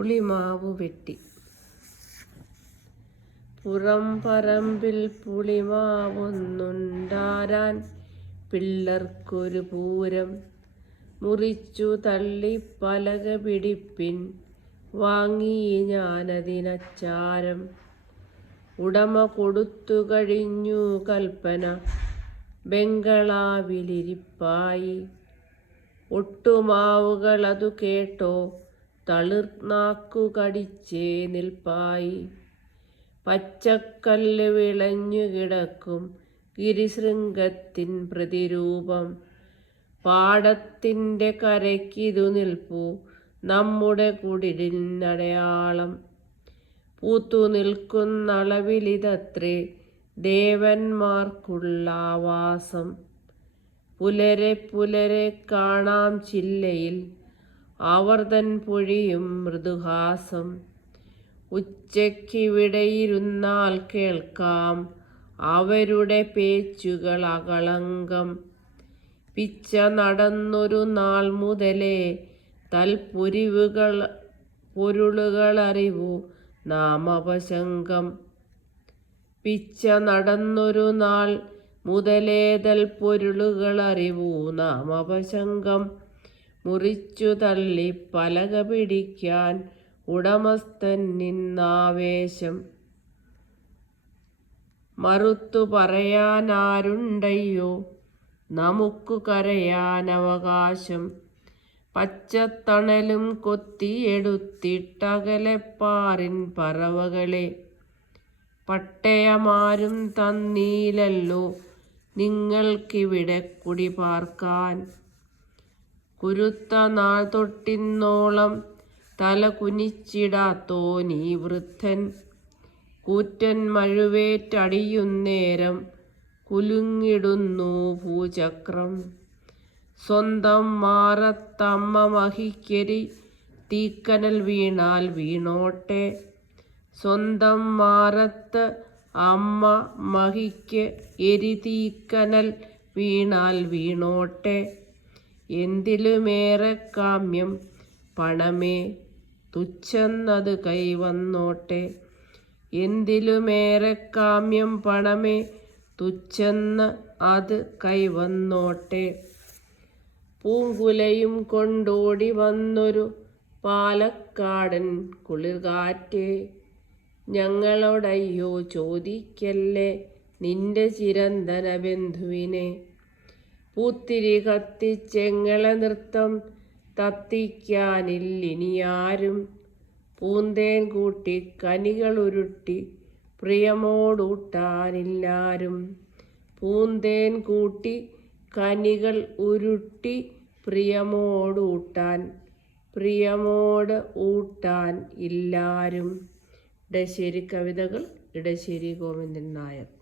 പുളിമാവു വെട്ടി. പുറം പറമ്പിൽ പുളിമാവൊന്നുണ്ടാരാൻ പിള്ളർക്കൊരു പൂരം. മുറിച്ചു തള്ളി പലക പിടിപ്പിൻ, വാങ്ങി ഞാനതിനച്ചാരം. ഉടമ കൊടുത്തു കഴിഞ്ഞു കൽപ്പന, ബംഗളാവിലിരിപ്പായി. ഒട്ടുമാവുകളതു കേട്ടോ, തളിർനാക്കു കടിച്ചേ നിൽപ്പായി. പച്ചക്കല്ല് വിളഞ്ഞു കിടക്കും ഗിരിശൃംഗത്തിൻ പ്രതിരൂപം. പാടത്തിൻ്റെ കരയ്ക്കിതു നിൽപ്പു നമ്മുടെ കുടിലിനടയാളം. പൂത്തു നിൽക്കുന്നളവിലിതത്രേ ദേവന്മാർക്കുള്ള ആവാസം. പുലരെ പുലരെ കാണാം ചില്ലയിൽ ആവർത്തൻ പൊഴിയും മൃദുഹാസം. ഉച്ചയ്ക്കിവിടെയിരുന്നാൽ കേൾക്കാം അവരുടെ പേച്ചുകൾ അകളങ്കം. പിച്ച നടന്നൊരു നാൾ മുതലേ പൊരുളുകളറിവു നാമപശങ്കം. പിച്ച നടന്നൊരു നാൾ മുതലേ പൊരുളുകളറിവു നാമപശങ്കം. മുറിച്ചു തള്ളി പലക പിടിക്കാൻ ഉടമസ്ഥൻ നിന്നാവേശം. മറുത്തു പറയാനാരുണ്ടയ്യോ, നമുക്കു കരയാനവകാശം. പച്ചത്തണലും കൊത്തിയെടുത്തിട്ടകലെപ്പാറിൻ പറവകളെ. പട്ടയമാരും തന്നീലല്ലോ നിങ്ങൾക്കിവിടെ കുടിപാർക്കാൻ. കുരുത്ത നാൾ തൊട്ടിന്നോളം തല കുനിച്ചിടാത്തോനീ വൃദ്ധൻ. കൂറ്റൻ മഴുവേറ്റടിയുന്നേരം കുലുങ്ങിടുന്നു ഭൂചക്രം. സ്വന്തം മാറത്തമ്മ മഹിക്കെരി തീക്കനൽ വീണാൽ വീണോട്ടെ. സ്വന്തം മാറത്ത് അമ്മ മഹിക്ക് എരിതീക്കനൽ വീണാൽ വീണോട്ടെ. എന്തിലുമേറെ കാമ്യം പണമേ, തുച്ഛന്നത് കൈവന്നോട്ടെ. എന്തിലുമേറെ കാമ്യം പണമേ, തുച്ഛന്ന് അത് കൈവന്നോട്ടെ. പൂങ്കുലയും കൊണ്ടോടി വന്നൊരു പാലക്കാടൻ കുളിർകാറ്റേ, ഞങ്ങളോടയ്യോ ചോദിക്കല്ലേ നിന്റെ ചിരന്തന ബന്ധുവിനെ. പൂത്തിരി കത്തിച്ചെങ്ങളെ നൃത്തം തത്തിക്കാനില്ലിനിയാരും. പൂന്തേൻ കൂട്ടി കനികളുരുട്ടി പ്രിയമോടൂട്ടാനില്ലാരും. പൂന്തേൻ കൂട്ടി കനികൾ ഉരുട്ടി പ്രിയമോട് ഊട്ടാൻ ഇല്ലാരും. ഇടശ്ശേരി കവിതകൾ, ഇടശ്ശേരി ഗോവിന്ദൻ നായർ.